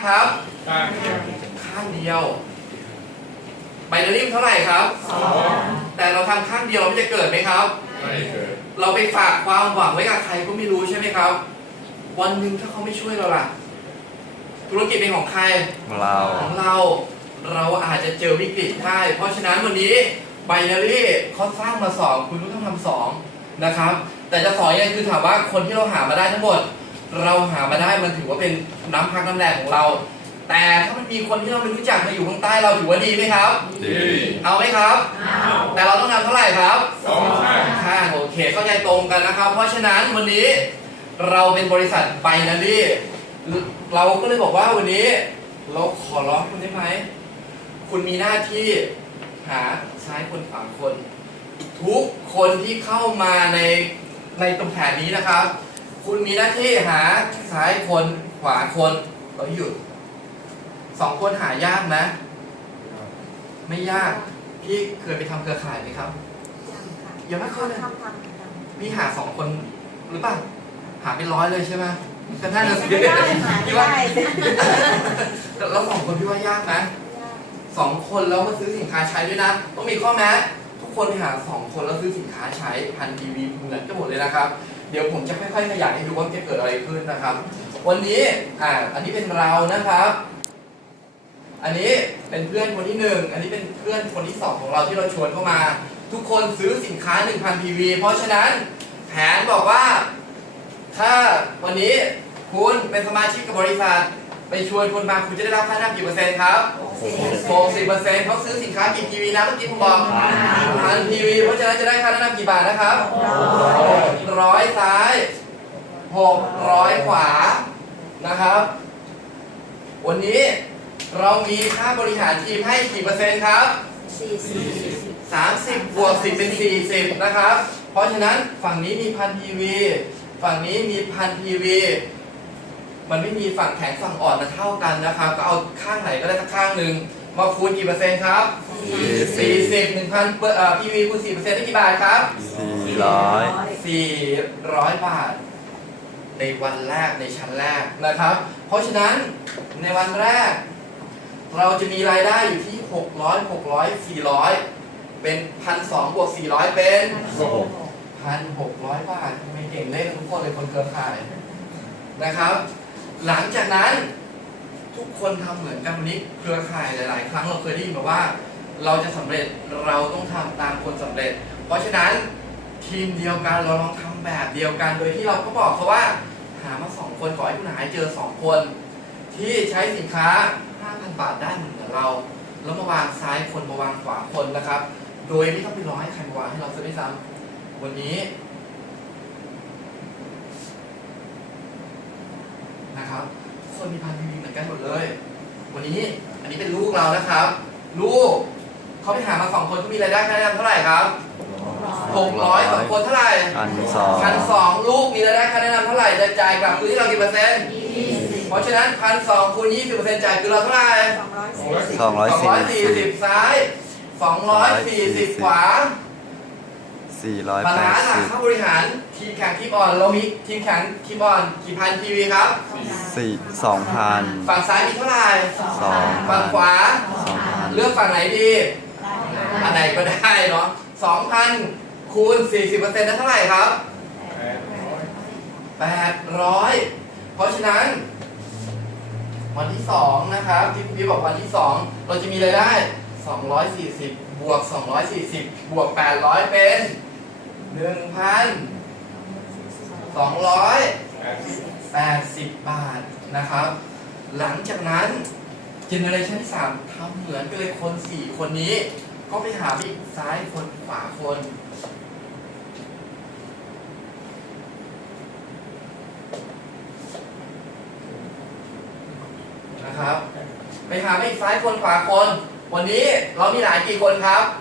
ครับข้างเดียวไบนารี่เท่าไหร่ครับแต่เราทำข้างเดียวเราจะเกิดไหมครับไม่เกิดเราไปฝากความหวังไว้กับใครก็ไม่รู้ใช่ไหมครับวันหนึ่งถ้าเขาไม่ช่วยเราล่ะธุรกิจเป็นของใครของเราอาจจะเจอวิกฤตได้เพราะฉะนั้นวันนี้ไบนารี่เขาสร้างมาสองคุณต้องทำสองนะครับแต่จะสอนยังไงคือถามว่าคนที่เราหามาได้ทั้งหมดเราหามาได้มันถือว่าเป็นน้ำพักน้ำแรงของเราแต่ถ้ามันมีคนที่เราไม่รู้จักมาอยู่ข้างใต้เราถือว่าดีไหมครับดีเอาไหมครับเอาแต่เราต้องทำเท่าไหร่ครับ2 ข้างโอเคเข้าใจตรงกันนะครับเพราะฉะนั้นวันนี้เราเป็นบริษัทไบนารี่เราก็เลยบอกว่าวันนี้เราขอร้องคุณได้ไหมคุณมีหน้าที่หาซ้ายคนขวาคนทุกคนที่เข้ามาในตรงแผนนี้นะครับคุณมีหน้าที่หาซ้ายคนขวาคนแล้วหยุด2 คนหายากนะไม่ยากพี่เคยไปทำเครือข่ายไหมครับยังไม่เคยเลยพี่หา2 คนหรือเปล่าหาเป็น100เลยใช่ไหมก็น่าจะไม่ได้พี่ว่าแล้ว2 คนพี่ว่ายากนะ2 คนแล้วมาซื้อสินค้าใช้ด้วยนะต้องมีข้อแม้ทุกคนหา2 คนแล้วซื้อสินค้าใช้พันทีวีเหมือนกันหมดเลยนะครับเดี๋ยวผมจะค่อยๆขยายให้ดูว่าจะเกิดอะไรขึ้นนะครับวันนี้อันนี้เป็นเรานะครับอันนี้เป็นเพื่อนคนที่1อันนี้เป็นเพื่อนคนที่2ของเราที่เราชวนเข้ามาทุกคนซื้อสินค้า 1,000 ทีวีเพราะฉะนั้นแผนบอกว่าถ้าวันนี้คุณเป็นสมาชิกกับบริษัทไปชวนคนมาคุณจะได้รับค่าแนะนำกี่%ครับ60%เขาซื้อสินค้ากี่ทีวีนะเมื่อกี้ผมบอก1,000 ทีวีเพราะฉะนั้นจะได้ค่าแนะนำกี่บาทนะครับ600ซ้าย600ขวานะครับวันนี้เรามีค่าบริหารทีมให้กี่%ครับ30บวก10เป็น40นะครับเพราะฉะนั้นฝั่งนี้มี1,000 ทีวีฝั่งนี้มี1,000 ทีวีมันไม่มีฝั่งแข็งฝั่งอ่อนมันเท่ากันนะครับก็เอาข้างไหนก็ได้สักข้างหนึ่งมาคูณกี่%ครับ40 1,000ทีวีคูณ4%ได้กี่บาทครับ400 บาทในวันแรกในชั้นแรกนะครับเพราะฉะนั้นในวันแรกเราจะมีรายได้อยู่ที่400เป็น 1,200 บวก 400 เป็น 1,600 บาทไม่เก่งเลขทุกคนเลยคนเครือข่ายนะครับหลังจากนั้นทุกคนทำเหมือนกันวันนี้เครือข่ายหลายๆครั้งเราเคยได้ยินมาว่าเราจะสำเร็จเราต้องทำตามคนสำเร็จเพราะฉะนั้นทีมเดียวกันเราลองทำแบบเดียวกันโดยที่เราก็บอกเขาว่าหามา2 คนขอให้คุณหาให้เจอ2 คนที่ใช้สินค้า 5,000 บาทได้เหมือนเราแล้วมาวางซ้ายคนมาวางขวาคนนะครับโดยไม่ต้องไปรอให้ใครมาวางให้เราซะด้วยซ้ำวันนี้นะครับทุกคนมี1,000 ทีวีเหมือนกันหมดเลยวันนี้อันนี้เป็นลูกเรานะครับลูกเขาไปหามา2 คนก็มีรายได้ค่าแนะนำเท่าไหร่ครับ600 2 คนเท่าไหร่1,200ลูกมีรายได้ค่าแนะนำเท่าไหร่จะจ่ายกลับคืนที่เรากี่%เพราะฉะนั้น 1,200 คูณ 20% จ่ายคือเราเท่าไหร่240ซ้าย240ขวาบาลานซ์ค่าบริหารทีมแข่งทีมอ่อนเรามีทีมแข่งทีมอ่อนกี่พันทีวีครับ2,000ฝั่งซ้ายมีเท่าไหร่ฝั่งขวาเลือกฝั่งไหนดีอันไหนก็ได้เนาะ 2,000 คูณ 40% ได้เท่าไหร่ครับ800เพราะฉะนั้นวันที่2นะครับที่คุณพี่บอกวันที่2เราจะมีรายได้240บวก240บวก800เป็น 1,280 บาทนะครับหลังจากนั้นเจเนอเรชันที่3ทำเหมือนกันเลยคน4 คนนี้ก็ไปหาอีกซ้ายคนขวาคนนะครับไปหาอีกซ้ายคนขวาคนวันนี้เรามีหลานกี่คนครับ4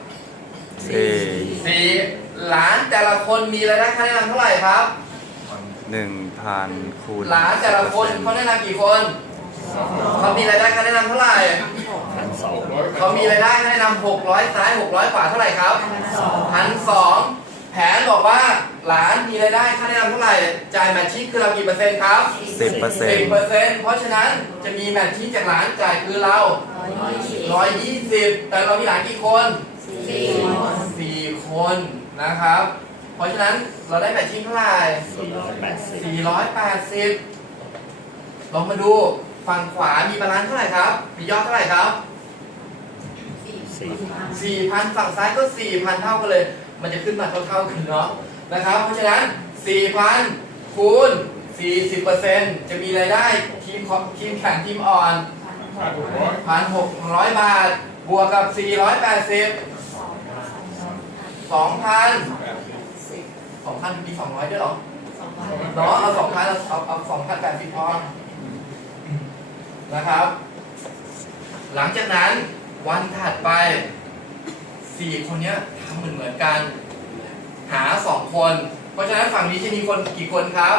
หลานแต่ละคนมีรายได้ค่าแนะนำเท่าไหร่ครับ 1,000 คูณหลานแต่ละคนเขาแนะนำกี่คนเขามีรายได้ค่าแนะนำเท่าไหร่เขามีรายได้ค่าแนะนำ600ซ้าย600ขวาเท่าไหร่ครับ1,200 แผนบอกว่าหลานมีรายได้ค่าแนะนำเท่าไหร่จ่ายแมทชิ่งคือเรากี่เปอร์เซ็นต์ครับ 10% 10%เพราะฉะนั้นจะมีแมทชิ่งจากหลานจ่ายคือเรา120แต่เรามีหลานกี่คน4 คนนะครับเพราะฉะนั้นเราได้แมทชิ่งเท่าไหร่480ลองมาดูฝั่งขวามีบาลานซ์เท่าไหร่ครับมียอดเท่าไหร่ครับ4,000 ฝั่งซ้ายก็ 4,000 เท่ากันเลย มันจะขึ้นมาเท่าๆกันเนาะนะครับเพราะฉะนั้น 4,000 คูณ 40% จะมีรายได้ทีมแข่งทีมอ่อน 1,600 บาท บวกกับ 480 2,000 มี200ด้วยเหรอเนาะเอา 2,000 เอา 2,080 พอนะครับ หลังจากนั้นวันถัดไป4 คนเนี้ยทำเหมือนกันหา2 คนเพราะฉะนั้นฝั่งนี้จะมีคนกี่คนครับ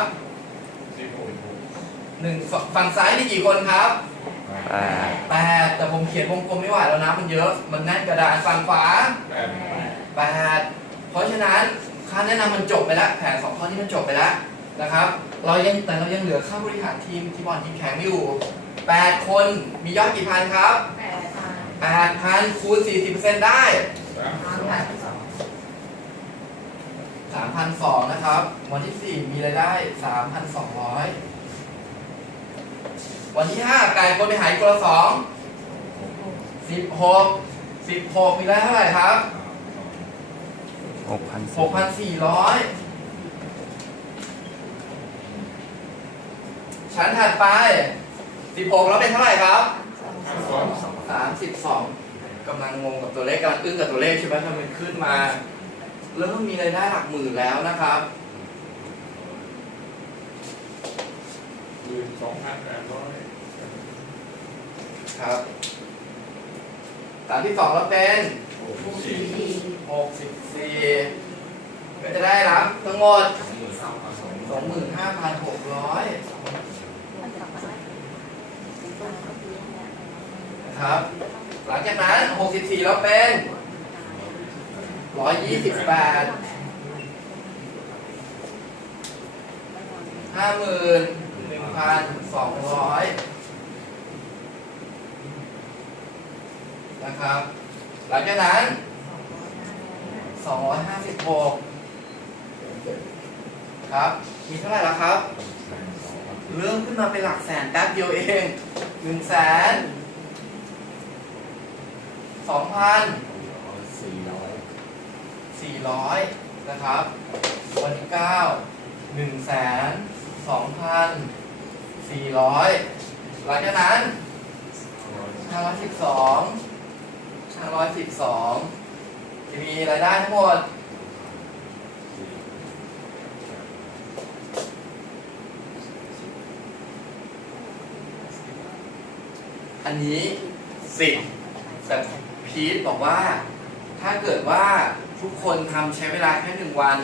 ฝั่งซ้ายนี่กี่คนครับ8แต่ผมเขียนวงกลมไม่ไหวแล้วนะมันเยอะมันแน่นกระดาษฝั่งขวา8เพราะฉะนั้นค่าแนะนำมันจบไปแล้วแผน2 ข้อนี้มันจบไปแล้วนะครับเรายังเหลือค่าบริหารทีมบอลทีมแข็งอยู่8 คนมียอดกี่พันครับ8,000 คูณ 40% ได้ 3,200 นะครับ วันที่ 4 มีรายได้ 3,200 วันที่ 5 กลายคนไปหายคนละ2 16 มีรายได้เท่าไหร่ครับ 6,400 ชั้นถัดไป 16 แล้วเป็นเท่าไหร่ครับ 32กำลังงงกับตัวเลขกำลังอึ้งกับตัวเลขใช่ไหมทำไมขึ้นมาเริ่มมีรายได้หลักหมื่นแล้วนะครับครับ32แล้วเป็น64ก็จะได้รับทั้งหมด 25,600 นะครับหลังจากนั้น64แล้วเป็น128 51,200 นะครับหลังจากนั้น256ครับมีเท่าไหร่แล้วครับเริ่มขึ้นมาเป็นหลักแสนแป๊บเดียวเอง100,400 นะครับ วันที่ 9 1,02,400 หลังจากนั้น512 จะมีรายได้ทั้งหมดอันนี้10แต่พีทบอกว่าถ้าเกิดว่าทุกคนทำใช้เวลาแค่1 วัน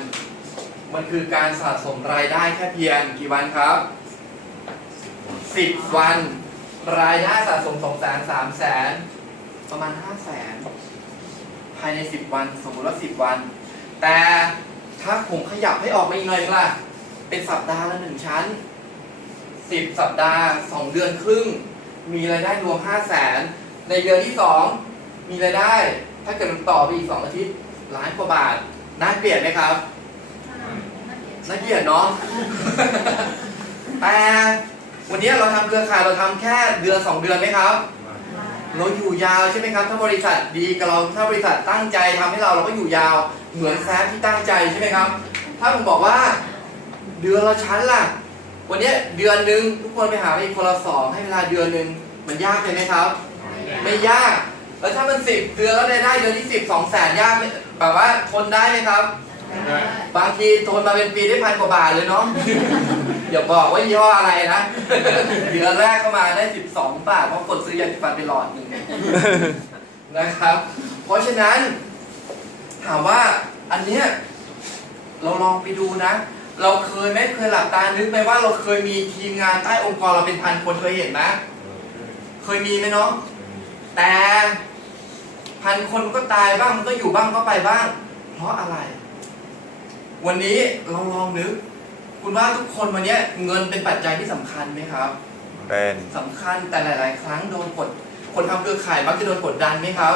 มันคือการสะสมรายได้แค่เพียงกี่วันครับ10 วันรายได้สะสม 200,000 300,000 ประมาณ 500,000 ภายใน10 วันสมมติว่า10 วันแต่ถ้าผมขยับให้ออกมาอีกหน่อยล่ะเป็นสัปดาห์ละ1 ชั้น10 สัปดาห์2 เดือนครึ่งมีรายได้รวม 500,000 ในเดือนที่ 2 มีรายได้ถ้าเกิดมันต่อไปอีก2 อาทิตย์1,000,000 กว่าบาทน่าเกลียดไหมครับน่าเกลียดเนาะ แต่วันนี้เราทำเครือข่ายเราทำแค่เดือน2 เดือนไหมครับเราอยู่ยาวใช่ไหมครับถ้าบริษัทดีกับเราถ้าบริษัทตั้งใจทำให้เราก็อยู่ยาวเหมือนแซฟที่ตั้งใจใช่ไหมครับถ้าผมบอกว่าเดือนละชั้นล่ะวันนี้เดือนหนึ่งทุกคนไปหาอีกคนละ2ให้เวลาเดือนหนึ่งมันยากไหมครับไม่ยากแล้วถ้ามัน10 เดือนแล้วได้เดือนที่10 200,000 ยากไหมแบบว่าทนได้ไหมครับบางทีทนมาเป็นปีได้1,000 กว่าบาทเลยเนาะ อย่าบอกว่ายี่ห้ออะไรนะ เดือนแรกเข้ามาได้12 บาทเพราะกดซื้อยาสีฟันไปหลอดหนึ่ง นะครับเพราะฉะนั้นถามว่าอันเนี้ยเราลองไปดูนะเราเคยหลับตานึกไหมว่าเราเคยมีทีมงานใต้องค์กรเราเป็น1,000 คนเคยเห็นไหมเคยมีไหมเนาะแต่1,000 คนก็ตายบ้างมันก็อยู่บ้างก็ไปบ้างเพราะอะไร วันนี้เราลองนึก คุณว่าทุกคนวันนี้เงินเป็นปัจจัยที่สำคัญไหมครับ เป็น สำคัญแต่หลาย ๆ ครั้งโดนกดคนทำเครือข่ายมักจะโดนกดดันไหมครับ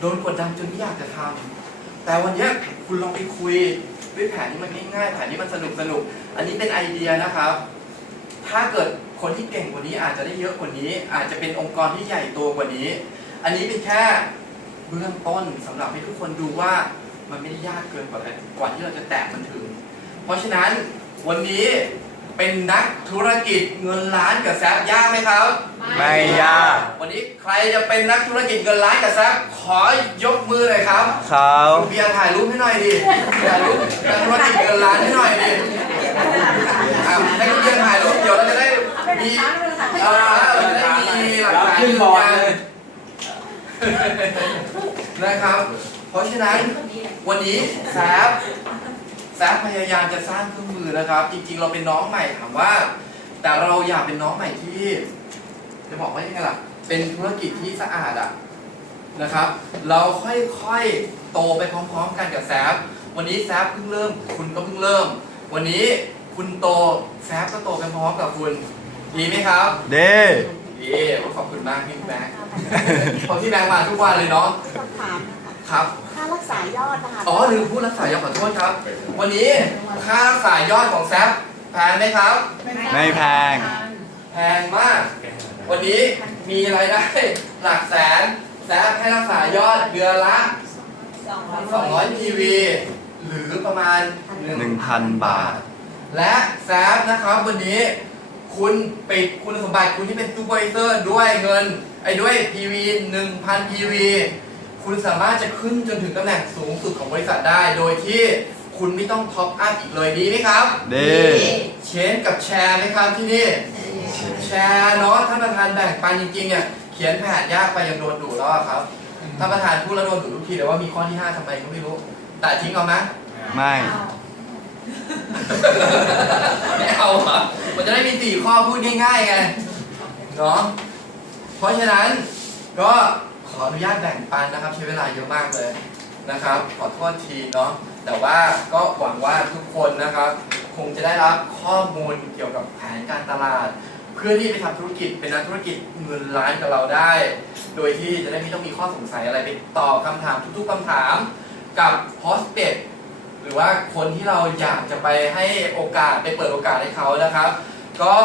โดนกดดันจนไม่อยากจะทำแต่วันนี้คุณลองไปคุยด้วยแผนที่มันง่ายๆแผนที่มันสนุกอันนี้เป็นไอเดียนะครับ ถ้าเกิดคนที่เก่งกว่านี้อาจจะได้เยอะกว่านี้ อาจจะเป็นองค์กรที่ใหญ่โตกว่านี้ อันนี้เป็นแค่เบื้องต้นสำหรับให้ทุกคนดูว่ามันไม่ได้ยากเกินกว่าที่เราจะแตะมันถึง เพราะฉะนั้นวันนี้เป็นนักธุรกิจเงินล้านกับแซฟยากไหมครับ ไม่ยาก วันนี้ใครจะเป็นนักธุรกิจเงินล้านกับแซฟขอยกมือหน่อยครับ เขา คุณเบียร์ถ่ายรูปให้หน่อยดิถ่ายรูปนักธุรกิจเงินล้านให้หน่อยดิให้คุณเบียร์ถ่ายรูปเดี๋ยวเราจะได้มีเราจะได้มีหลักฐานยืนยันนะครับ เพราะฉะนั้นวันนี้แซฟพยายามจะสร้างเครื่องมือนะครับ จริงๆเราเป็นน้องใหม่ถามว่า แต่เราอยากเป็นน้องใหม่ที่จะบอกว่ายังไงล่ะเป็นธุรกิจที่สะอาดนะครับ เราค่อยๆโตไปพร้อมๆกันกับแซฟวันนี้แซฟเพิ่งเริ่มคุณก็เพิ่งเริ่ม วันนี้คุณโตแซฟก็โตไปพร้อมกับคุณดีไหมครับ เด้ ดีขอบคุณมากพี่แบงค์เพราะพี่แบงค์มาทุกวันเลยเนาะ คำถามนะคะ ครับ ค่ารักษายอดนะคะ อ๋อลืมพูดรักษายอดขอโทษครับ วันนี้ค่ารักษายอดของแซฟแพงไหมครับ ไม่แพง แพงมาก วันนี้มีรายได้หลักแสนแซฟให้รักษายอดเดือนละ200 PV หรือประมาณ 1,000 บาท และแซฟนะครับวันนี้คุณปิดคุณสมบัติคุณที่เป็นซูเปอร์วิเซอร์ด้วยเงินด้วย PV 1,000 PV คุณสามารถจะขึ้นจนถึงตำแหน่งสูงสุดของบริษัทได้ โดยที่คุณไม่ต้องท็อปอัพอีกเลยดีไหมครับ ดี เชนกับแชร์ไหมครับที่นี่ แชร์เนาะท่านประธานแบ่งปันจริงๆเนี่ยเขียนแผนยากไปยังโดนดุแล้วอะครับท่านประธานพูดแล้วโดนดุทุกทีแต่ว่ามีข้อที่ 5ทำไมก็ไม่รู้แต่ทิ้งเอาไหม ไม่ ไม่เอาเหรอมันจะได้มี4ข้อพูดง่ายๆไงเนาะเพราะฉะนั้นก็ขออนุญาตแบ่งปันนะครับใช้เวลาเยอะมากเลยนะครับขอโทษทีเนาะแต่ว่าก็หวังว่าทุกคนนะครับคงจะได้รับข้อมูลเกี่ยวกับแผนการตลาด เพื่อที่ไปทำธุรกิจเป็นนักธุรกิจเงินล้านกับเราได้ โดยที่จะได้ไม่ต้องมีข้อสงสัยอะไรไปตอบคำถามทุกๆคำถามกับโฮสเตสหรือว่าคนที่เราอยากจะไปให้โอกาสไปเปิดโอกาสให้เขานะครับ ก็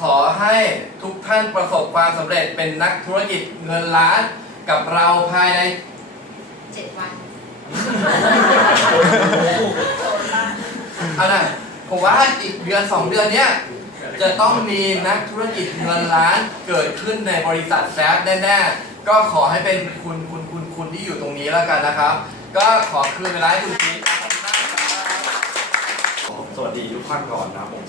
ขอให้ทุกท่านประสบความสำเร็จเป็นนักธุรกิจเงินล้านกับเราภายใน 7 วัน เอานะผมว่าอีกเดือน2 เดือนเนี้ยจะต้องมีนักธุรกิจเงินล้านเกิดขึ้นในบริษัทแซฟแน่ๆก็ขอให้เป็นคุณที่อยู่ตรงนี้แล้วกันนะครับ ก็ขอคืนเวลาให้คุณพีท สวัสดีทุกท่านก่อนนะครับผม